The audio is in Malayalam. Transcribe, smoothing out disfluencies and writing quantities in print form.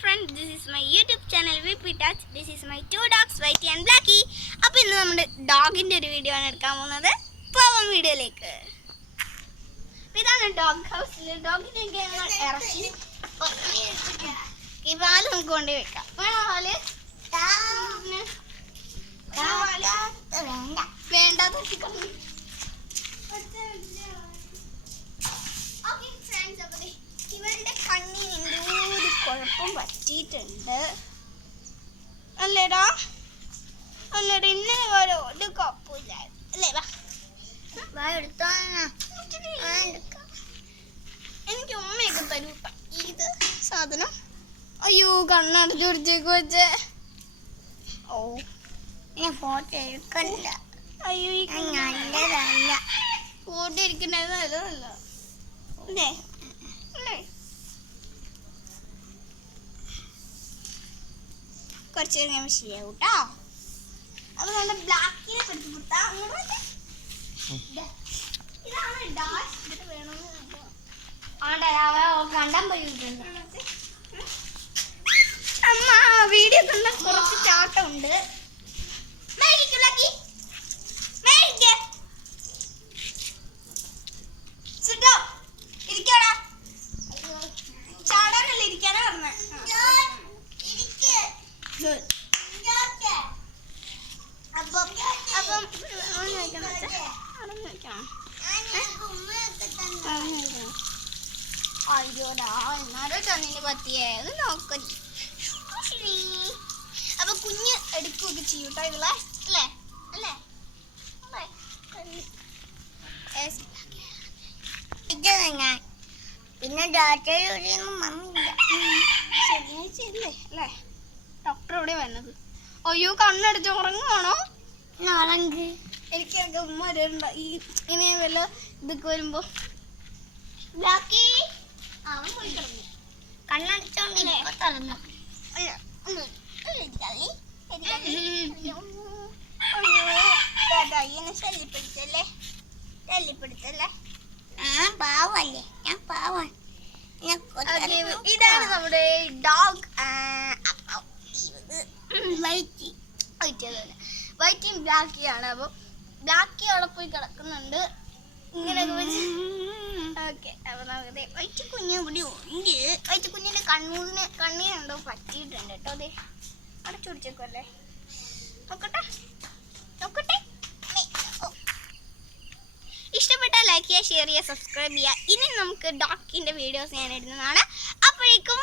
friends, this is my YouTube channel VP Touch. This is my two dogs, Whitey and Blackie. അപ്പോൾ ഇന്ന് നമ്മുടെ ഡോഗിന്റെ ഒരു വീഡിയോ ആണ് എടുക്കാൻ പോകുന്നത്. പോവാം വീഡിയോയിലേക്ക്. ഇതാണ് ഡോഗ് ഹൗസ്. ഡോഗിനെ ഞങ്ങൾ ഇറക്കി ഈ പാല് നമുക്ക് കൊണ്ടു വെക്കാം. വേണോ പാല്? വേണ്ട. ഇവരുടെ കണ്ണിന് എന്തോ ഒരു കുഴപ്പം പറ്റിയിട്ടുണ്ട് അല്ലേടാ. ഇന്നലെ വരെ ഒരു കുഴപ്പമില്ലായിരുന്നു അല്ലേ? എനിക്ക് ഉമ്മയൊക്കെ തരൂ ഇത് സാധനം. അയ്യോ കണ്ണടച്ച് പിടിച്ചേക്ക് വെച്ചേ. ഓ ഞാൻ ഫോട്ടോ എടുക്കണ്ട. അയ്യോ നല്ലതല്ല ഫോട്ടോ ഇരിക്കണ്ടത് നല്ലതല്ല അല്ലേ? കുറച്ച് കഴിയുമ്പോൾ ശരിയാവും കേട്ടോ. അപ്പൊ നമ്മുടെ ബ്ലാക്കിനെ പഠിപ്പിട്ടാ. ഇതാണ് ഡാഷ്. ഇത് വേണമെന്ന് കണ്ടാൻ പോയിട്ടുണ്ട്. അമ്മ വീഡിയോ കണ്ട കുറച്ച് ചാട്ടമുണ്ട്. ചാടാനല്ല ഇരിക്കാനാ പറഞ്ഞത്. അയ്യോടാ എന്നാലും കണ്ണിന് പറ്റിയത് നോക്ക. അപ്പൊ കുഞ്ഞ് എടുക്കുകയൊക്കെ ചെയ്യൂട്ടോ ഇതിലെ അല്ലേ? അല്ലേ പിന്നെ ശനിയാഴ്ചയല്ലേ അല്ലേ ഡോക്ടർ എവിടെ വന്നത്? അയ്യോ കണ്ണടിച്ച് ഉറങ്ങുവാണോ? എനിക്കൊക്കെ ഉമ്മ വരണ്ട ഈ ഇനി വല്ല ഇതൊക്കെ വരുമ്പോ. ബ്ലാക്കി അവൻ പോയി കിടന്നു കണ്ണടിച്ചോണ്ടല്ലേ തുറന്നു. ശല്യപ്പെടുത്തല്ലേ പാവല്ലേ? ഞാൻ പാവ. ഇതാണ് നമ്മുടെ ഡോഗ് വൈറ്റിയും ബ്ലാക്കിയാണ്. അപ്പൊ ബ്ലാക്കി അവിടെ പോയി കിടക്കുന്നുണ്ട് ഇങ്ങനെയൊക്കെ വെച്ച്. ഓക്കെ അപ്പൊ നമുക്ക് വൈറ്റ് കുഞ്ഞ് ഇവിടെ ഉണ്ട്. വൈറ്റ് കുഞ്ഞിന്റെ കണ്ണിനുണ്ടോ പറ്റിയിട്ടുണ്ട് കേട്ടോ. അതെ അടച്ചുപിടിച്ചേക്കല്ലേ. നോക്കട്ടെ. ഇഷ്ടപ്പെട്ടാൽ ലൈക്ക് ചെയ്യുക, ഷെയർ ചെയ്യുക, സബ്സ്ക്രൈബ് ചെയ്യുക. ഇനി നമുക്ക് ഡോഗിന്റെ വീഡിയോസ് ഞാൻ ഇടുന്നതാണ്. അപ്പോഴേക്കും